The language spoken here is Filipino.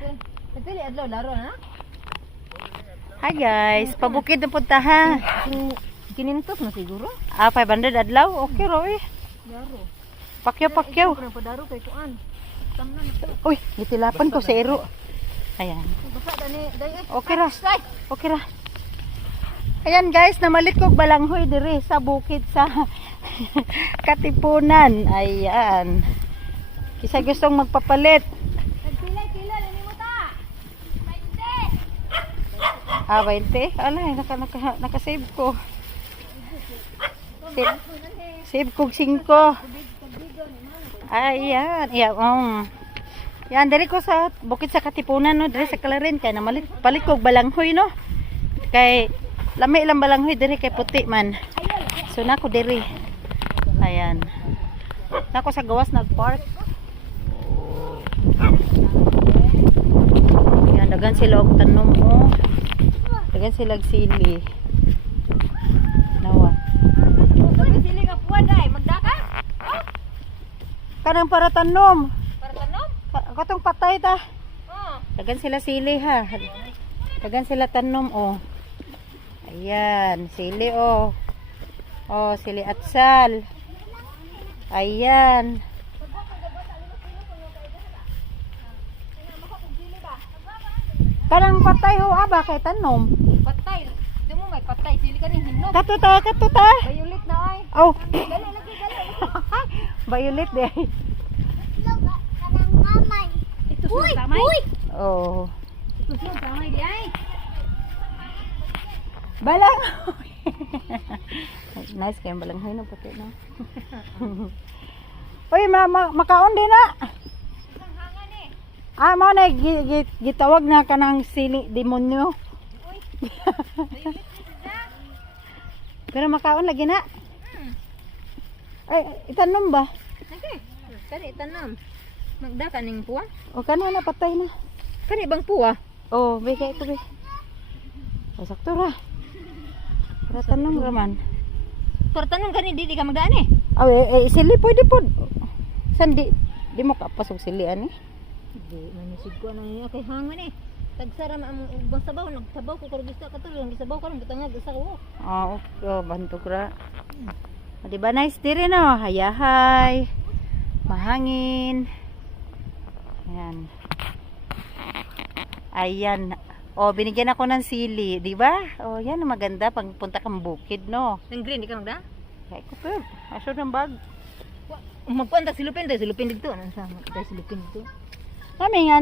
Nagpili adlaw laro na. Hi guys, pabukid na punta ha. Kinintos na siguro. 500 adlaw, okay Roy. Laro. Pakyaw. Ano pa daro kay kuan. Tamnan na. Uy, gitilapan ko sa ero. Ayan. Basa dani day. Okay ra. Okay ra. Ayan guys, namalit ko balanghoy diri sa bukid sa Katipunan. Ayan. Kisa gustong magpapalit. Nagpilay ni mo ta. 20. Alay, naka-save ko. Save ko 5. Ayan. Yan, dali ko sa bukid sa Katipunan, no? Dali sa Kalarin. Kaya namalit, palit ko balanghoy, no? Kay, lami ilang balanghoy, dali kay puti man. So, nako diri. Ayan. Nako sa gawas nag-park. Ayan, dagan sila og tanom, oh. Dagan sila og sili. Nawa. Sili ka puwan day, magdaka? Kanang para tanom. Para tanom? Katong patay ta. Oh. Dagan sila sili ha. Dagan sila tanom oh. Ayan, sili oh. Oh, sili atsal. Ayan. Kanang patay ho aba kay tanom. Patay. Di mo may patay sili ka ni hinog. Katuta. Violet na ay. Oh, Dali lagi. violet de. Ito siya tamay. Oh. Ito siya tamay di ay. Balang. Nice kay balang hay no puti no. Oy, makaon din na. Mo na gitawag na kanang sili demonyo. Pero makaon lagi na. Ay, itanom ba? Okay. Kani tanam. Magda kaning puwa. O kana na patay na. Kani bang puwa? Oh, bigay ito be. O sakto ra. Para tanom raman. Para tanong kani di ka magdaan eh. Aw, sili pwede pod. San di mo kapasok sili ani? Di manisig ko nang iya kay hangman eh. Tagsara ma among ubang sabaw, nagsabaw ko kung gusto ka to, yung gisabaw ka nang butangag sa ko. Okay, bantok ra. Di ba nice diri no? Hayahay. Mahangin. Ayan. Ayan. Oh, binigyan ako ng sili, di ba? Oh, yan maganda pag punta kang bukid, no? Nang green di ka magda? Kaya ko pero, aso ng bag. Magpunta silupin dito, silupin dito. Ano sa silupin dito? Kami nga